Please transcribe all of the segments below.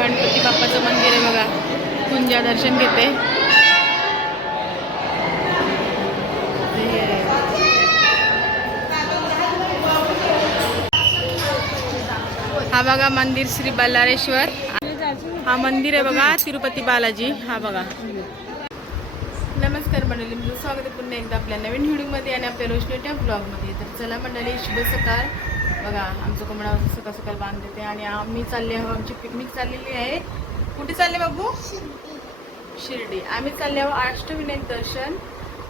गणपती बाप्पाचं मंदिर आहे बघा. कुंजा दर्शन घेते. हा बघा मंदिर श्री बल्लारेश्वर. हा मंदिर आहे बघा तिरुपती बालाजी. हा बघा. नमस्कार मंडळी, मी स्वागत आहे पुन्हा एकदा आपल्या नवीन व्हिडिओमध्ये आणि आपल्या रोशनीच्या ब्लॉगमध्ये. तर चला मंडळी, शुभ सकाळ. बघा आमचं कोंबडा सकाळ सकाळ बांध देते आणि आम्ही चालले आहोत. आमची पिकनिक चाललेली आहे. कुठे चालले बाबू? शिर्डी. आम्ही चालले आहोत अष्टविनायक दर्शन.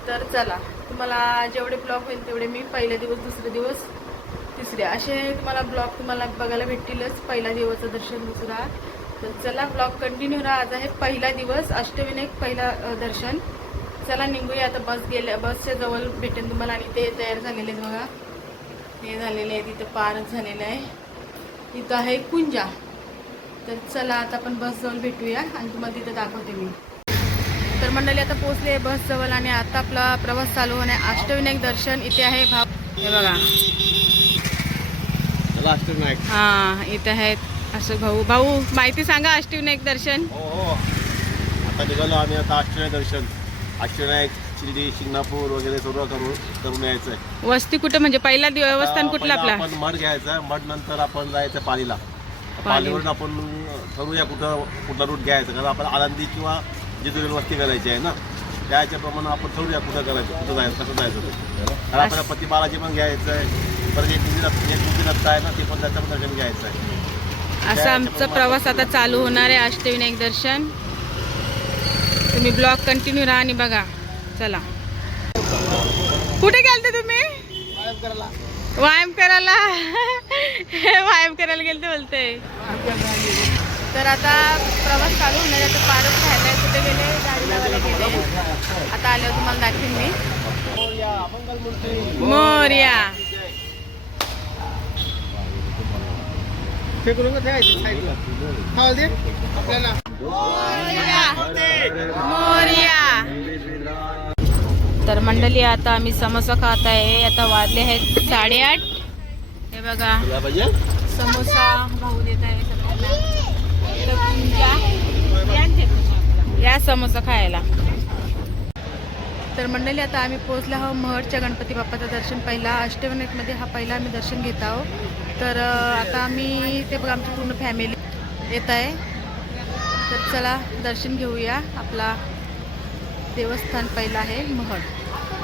तर चला, तुम्हाला जेवढे ब्लॉग होईल तेवढे मी पहिला दिवस, दुसरे दिवस, तिसरे असे तुम्हाला ब्लॉग तुम्हाला बघायला भेटतीलच. पहिला दिवसाचं दर्शन, दुसरा. तर चला ब्लॉग कंटिन्यू राहा. आज आहे पहिला दिवस, अष्टविनायक पहिला दर्शन. चला निघूया आता. बसच्या जवळ भेटेल तुम्हाला. आणि ते तयार झालेले आहेत बघा, हे झालेले आहे. तिथं पारच झालेलं आहे. तिथं आहे कुंजा. तर चला आता आपण बस जवळ भेटूया आणि तुम्हाला तिथं दाखवते मी. तर मंडळी आता पोहोचले बस जवळ आणि आता आपला प्रवास चालू होणे. अष्टविनायक दर्शन इथे आहे. भाव हे बघा, हा इथे आहेत असं. भाऊ माहिती सांगा अष्टविनायक दर्शन. हो, आता निघालो आम्ही. आता अष्टविनायक दर्शन, अष्टविनायक शिर्डी, शिंगणापूर वगैरे सर्व करून यायचं आहे. वस्ती कुठे म्हणजे पहिला देवस्थान कुठलं आपला? आपण मठ घ्यायचं. मठ नंतर आपण जायचं पालीला. पालीवरून आपण ठरवूया कुठला रूट घ्यायचा. कारण आपण आळंदी किंवा जेजुरीला वस्ती करायची आहे ना, त्याच्याप्रमाणे आपण ठरवूया कुठं करायचं, कुठं जायचं, कसं जायचं ते. कारण आपल्याला पती बालाजी पण घ्यायचं आहे. परत एक दुसरी रस्ता आहे ना, ते पण त्याचं पण दर्शन घ्यायचं आहे. असा आमचा प्रवास आता चालू होणार आहे. अष्टविनायक दर्शन. तुम्ही ब्लॉग कंटिन्यू राहा आणि बघा. चला, कुठे गेलते तुम्ही? व्यायाम करायला. व्यायाम करायला गेलते बोलते. तर आता प्रवास चालू होणार आहे. आता पारच खायला कुठे गेले, गाडी लावायला गेले. आता आल्यावर तुम्हाला दाखवेन मी. मोरया. मोरया. तर मंडळी आता आम्ही समोसा खात आहे. आता वाजले आहेत 8:30. हे बघा समोसा भाऊ देत आहे सगळ्यांना. या समोसा खायला. तर मंडळी आता आम्ही पोहोचलो आहोत महडच्या गणपती बाप्पाचं दर्शन. पहिला अष्टविनायकमध्ये हा पहिला आम्ही दर्शन घेत आहोत. तर आता आम्ही ते बघा आमची पूर्ण फॅमिली येत आहे. तर चला दर्शन घेऊया. आपला देवस्थान पहिला आहे महड,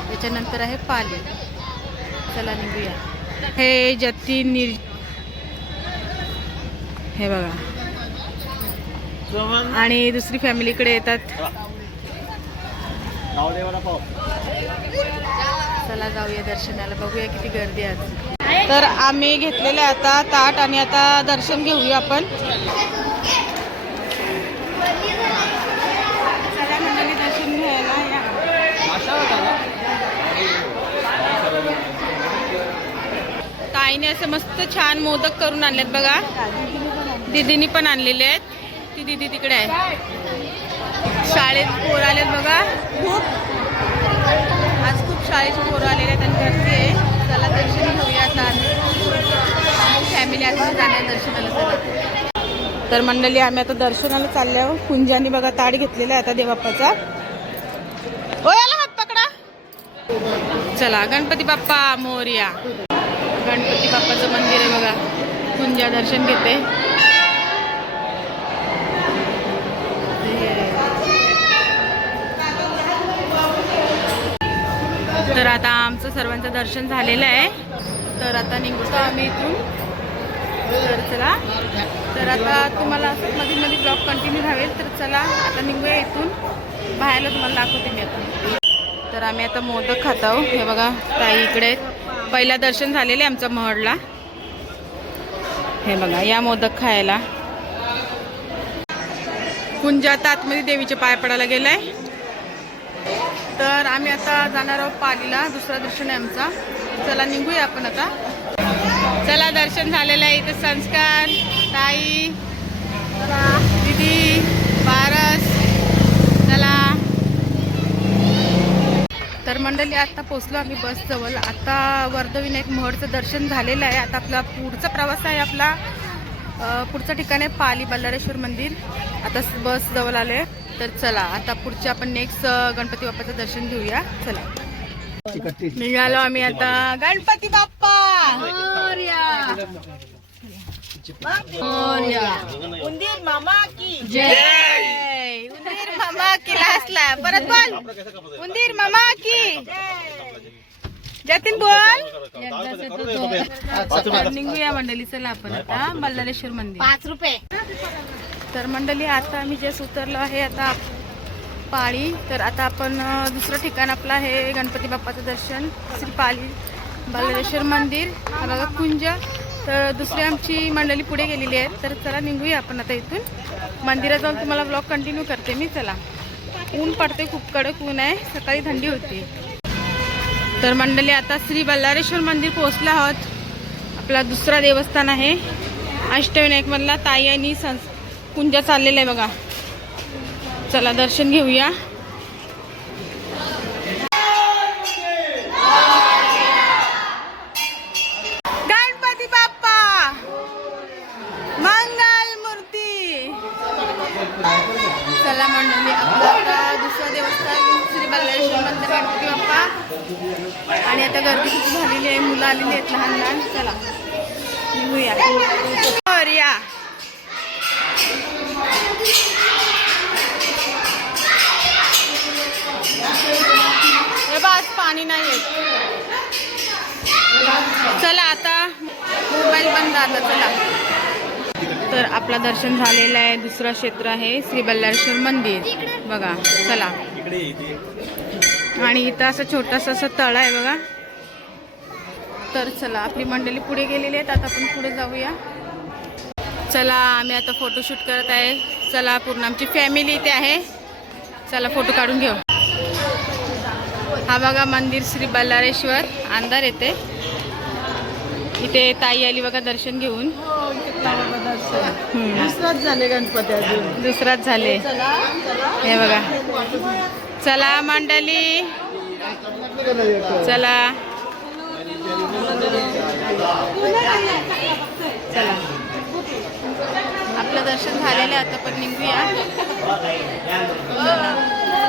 त्याच्यानंतर आहे पाली. चला निघूया. हे जतीन हे बघा, आणि दुसरी फॅमिली इकडे येतात. चला जाऊया दर्शनाला. बघूया किती गर्दी आहे. तर आम्ही घेतलेले आता ताट आणि आता दर्शन घेऊया आपण. चला मंडळी दर्शन घ्यायला या. ताईने असं मस्त छान मोदक करून आणलेत बघा. दीदीनी पण आणलेले आहेत. ती दीदी तिकडे आहे. शाळेत पोरं आलेत बघा. आज खूप शाळेचे पोरं आलेले आहेत आणि गर्दी आहे. चला दर्शन घेऊया आता. आम्ही फॅमिली आज जाणार दर्शनाला. चला. तर मंडळी आम्ही आता दर्शनाला चालले आहोत. कुंजानी बघा ताट घेतलेला आहे आता देवबाप्पाचा. ओ याला हात पकडा. चला गणपती बाप्पा मोरया. गणपती बाप्पाचं मंदिर आहे बघा. कुंजा दर्शन घेते. तर आता आमचं सर्वांचं दर्शन झालेलं आहे. तर आता निघतो आम्ही इथून. तर चला, तर आता तुम्हाला असं मध्ये मध्ये ब्लॉग कंटिन्यू राहील. तर चला आता निघूया इथून. बाहेरला तुम्हाला दाखवते मी आता. तर आम्ही आता मोदक खात आहोत. हे बघा ताई इकडे आहेत. पहिला दर्शन झालेलं आहे आमचं महडला. हे बघा या मोदक खायला. कुंजा आता आतमध्ये देवीचे पाय पडायला गेलाय. तर आम्ही आता जाणार आहोत पालीला. दुसरा दर्शन आहे आमचा. चला निघूया आपण आता. चला दर्शन झालेलं आहे. इथं संस्कार, ताई, दीदी, पारस. चला. तर मंडळी आता पोचलो आम्ही बस जवळ. आता वर्धविनायक महडचं दर्शन झालेलं आहे. आता आपला पुढचा प्रवास आहे आपला पुढचं ठिकाण आहे पाली बल्लाळेश्वर मंदिर. आता बस जवळ आले, तर चला आता पुढचे आपण नेक्स्ट गणपती बाप्पाचं दर्शन घेऊया. चला निघालो आम्ही आता. गणपती बाप्पा मोरया. उंदीर मामा की जय. उंदीर मामा की लास्टला परत बोल. उंदीर मामा की जतीन बोल. निघूया मंडळी. चला आपण आता बल्लाळेश्वर मंदिर. 5 रुपये. तर मंडळी आता आम्ही जे उतरलो आहे आता पाळी. तर आता आपण दुसरं ठिकाण आपलं आहे गणपती बाप्पाचं दर्शन श्री पाली बल्लाळेश्वर मंदिर. बघा कुंज. तर दुसरी आमची मंडळी पुढे गेलेली आहे. तर चला निघूया आपण आता इथून. मंदिरात जाऊन तुम्हाला ब्लॉग कंटिन्यू करते मी. चला ऊन पडते, खूप कडक ऊन आहे, सकाळी थंडी होती. तर मंडळी आता श्री बल्लाळेश्वर मंदिर पोहोचलो आहोत. आपला दुसरा देवस्थान आहे अष्टविनायक मधला. ताई आणि कुंज चाललेलं आहे बघा. चला दर्शन घेऊया. गणपती बाप्पा मंगल मूर्ती. चला मंडळी आपलं आता दुसरं देवस्थान श्री बल्लाळेश्वर मंदिर गणपती बाप्पा. आणि आता गर्दी खूप झालेली आहे, मुलं आलेली आहेत लहान लहान. चला निघूया. बस पाणी नाही येत. चला आता मोबाईल बंद आता. चला तर आपलं दर्शन झालेलं आहे. दुसरं क्षेत्र आहे श्री बल्लाळेश्वर मंदिर बघा. चला आणि इथं असं छोटंसं असं तळ आहे बघा. तर चला आपली मंडळी पुढे गेलेली आहेत. आता आपण पुढे जाऊया. चला आम्ही आता फोटोशूट करत आहे. चला पूर्ण आमची फॅमिली इथे आहे. चला फोटो काढून घेऊ. हा बघा मंदिर श्री बल्लाळेश्वर. अंधार येते. इथे ताई आली बघा दर्शन घेऊन. दुसराच झाले गणपती अजून. दुसराच झाले हे बघा. चला मंडळी चला. चला आपलं दर्शन झालेलं आहे. आता पण निघूया.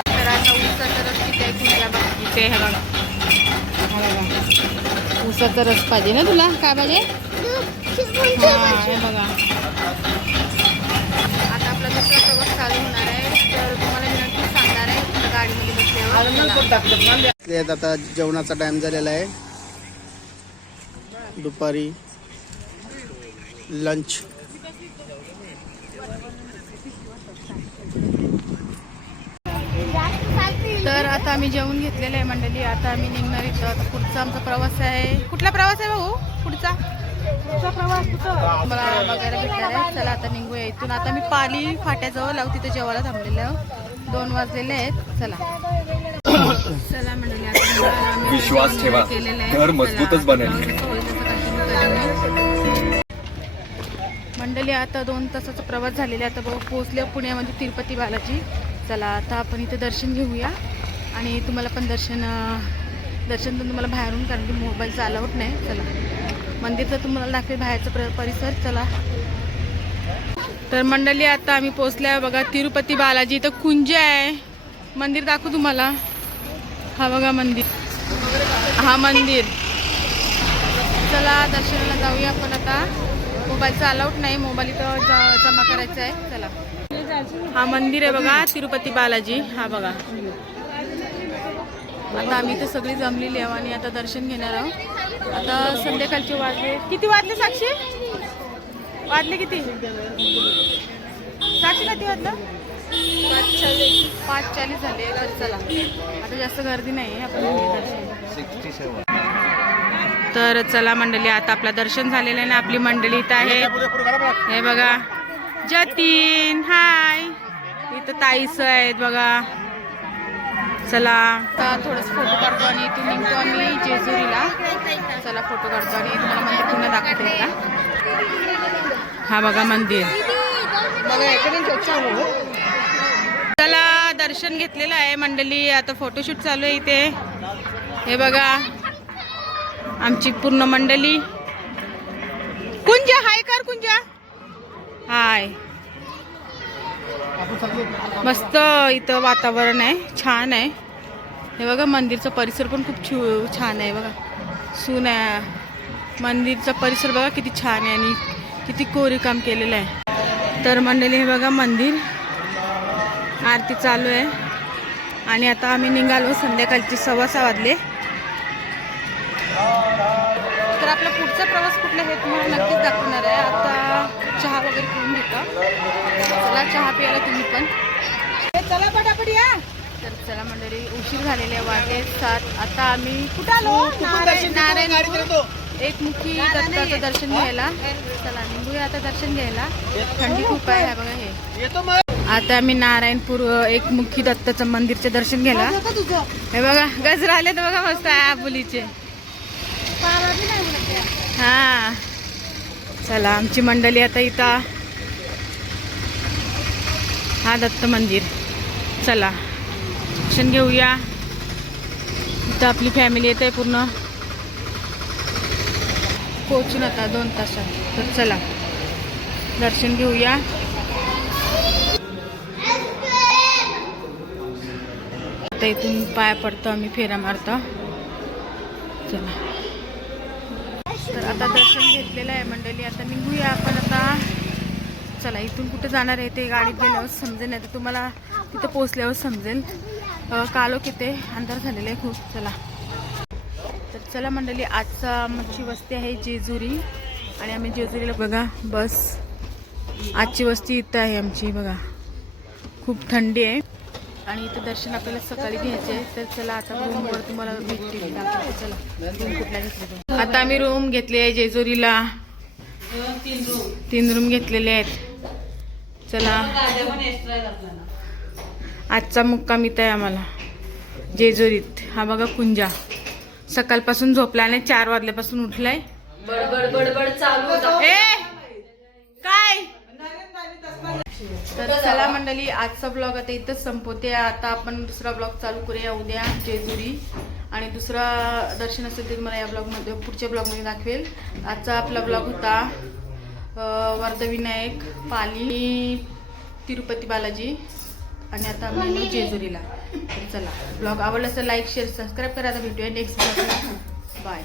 तर आता ऊसाचा रस किती आहे कुंजा बघा. इथे हे बघा. ऊसाचा रस पाहिजे ना तुला? काय पाहिजे? हां हे बघा. आता आपला दुसरा प्रवास चालू होणार आहे. तर तुम्हाला मी नक्की सांगणार आहे गाडीमध्ये बसल्यावर. आता जेवणाचा टाइम झालेला आहे. दुपारी लंच. तर आता आम्ही जेवून घेतलेलं आहे मंडळी. आता आम्ही निघणार इथं. आता पुढचा आमचा प्रवास आहे. कुठला प्रवास आहे भाऊ? पुढचा प्रवास मला बघायला भेटणार आहे. चला आता निघूया इथून. आता मी पाली फाट्याजवळ लावू तिथे जेवायला थांबलेलं आहे. 2 वाजलेले आहेत. चला चला मंडळी आता विश्वास ठेवा, घर मजबूतच बनेल. मंडळी आता 2 तासाचा प्रवास झालेला आहे. आता पोहोचले पुण्यामध्ये तिरुपती बालाजी. चला आता आपण इथे दर्शन घेऊया आणि तुम्हाला पण दर्शन पण तुम्हाला बाहेरून, कारण की मोबाईलचा अलाउड नाही. चला मंदिर तर तुम्हाला दाखवेल बाहेरचा परिसर. चला तर मंडळी आता आम्ही पोहोचल्या बघा तिरुपती बालाजी. इथं कुंज आहे. मंदिर दाखवू तुम्हाला. हा बघा मंदिर. हा मंदिर. चला दर्शनाला जाऊया आपण आता. मोबाईलचा अलाउड नाही, मोबाईल इथं जमा करायचा आहे. चला हा मंदिर आहे बघा तिरुपती बालाजी. हा बघा. आता आम्ही इथे सगळी जमलेली आहोत आणि आता दर्शन घेणार आहोत. आता संध्याकाळचे वाजले किती? वाजले साक्षी? वाजले किती साक्षी? किती वाजलं? 5:40 झाले. तर चला आता जास्त गर्दी नाही आपण दर्शन. तर चला मंडळी आता आपलं दर्शन झालेलं आहे ना. आपली मंडळी इथं आहे. हे बघा जतीन. हाय. इथं ताईस आहेत बघा. चला आता थोडंसं फोटो काढतो आणि इथून निघतो आम्ही जेजुरीला. चला फोटो काढतो आणि तुम्हाला मंदिर पुन्हा दाखवते का. हा बघा मंदिर. चला दर्शन घेतलेलं आहे मंडळी. आता फोटोशूट चालू आहे इथे. हे बघा आमची पूर्ण मंडळी. कुंजा हाय कर. कुंजा हाय. मस्त इथं वातावरण आहे, छान आहे. हे बघा मंदिरचा परिसर पण खूप छान आहे बघा. मंदिरचा परिसर बघा किती छान आहे आणि किती कोरीव केलेलं आहे. तर मंडळी हे बघा मंदिर, आरती चालू आहे आणि आता आम्ही निघालो. संध्याकाळचे 6:15 वाजले. तर आपला पुढचा प्रवास कुठला हे तुम्हाला नक्कीच दाखवणार आहे. आता चहा वगैरे पिऊन घेतो. चला चहा प्यायला तुम्ही पण. चला पटापट या. तर चला मंडळी, उशीर झालेले आहे, वाजले 7. आता आम्ही कुठं आलो? नारायण एकमुखी दत्ताचं दर्शन घ्यायला. चला निघूया आता दर्शन घ्यायला. थंडी खूप आहे बघा. हे आता आम्ही नारायणपूर एकमुखी दत्ताचं मंदिरचे दर्शन घ्यायला. हे बघा गजरा आले तर बघा मस्त आहे आबोलीचे. हा चला आमची मंडळी आता इथं. हा दत्त मंदिर. चला दर्शन घेऊया. इथं आपली फॅमिली येते पूर्ण. पोहोचून आता 2 तासात. तर चला दर्शन घेऊया. आता इथून पाया पडतो आम्ही, फेरा मारतो. चला तर आता दर्शन घेतलेलं आहे मंडळी. आता निघूया आपण आता. चला इथून कुठे जाणार आहे ते गाडीत गेल्यावर समजेल, नाही तर तुम्हाला तिथं पोचल्यावर समजेल. कालो किती अंधार झालेला आहे खूप. चला तर चला मंडळी, आजचा आमची वस्ती आहे जेजुरी आणि आम्ही जेजुरीला बघा बस. आजची वस्ती इथं आहे आमची बघा. खूप थंडी आहे आणि इथं दर्शन आपल्याला सकाळी घ्यायचे आहे. तर चला आता रूमवर तुम्हाला भेटतील. चला रूम कुठला घेतली. आता आम्ही रूम घेतली आहे जेजुरीला. 3 रूम घेतलेले आहेत. चला आजचा मुक्काम इथं आहे आम्हाला जेजुरीत. हा बघा कुंजा सकाळपासून झोपला नाही, 4 वाजल्यापासून उठलाय. बडबड बडबड चालू. काय तर चला मंडळी, आजचा ब्लॉग आता इथंच संपवते. आता आपण दुसरा ब्लॉग चालू करूया उद्या जेजुरी. आणि दुसरा दर्शन असेल ते तुम्हाला या ब्लॉगमध्ये, पुढच्या ब्लॉगमध्ये दाखवेल. आजचा आपला ब्लॉग होता वर्धविनायक, पाली, तिरुपती बालाजी आणि आता आम्ही जेजुरीला. चला ब्लॉग आवडला तर लाईक शेअर सबस्क्राईब करा. आता भेटूया नेक्स्ट ब्लॉगला. बाय.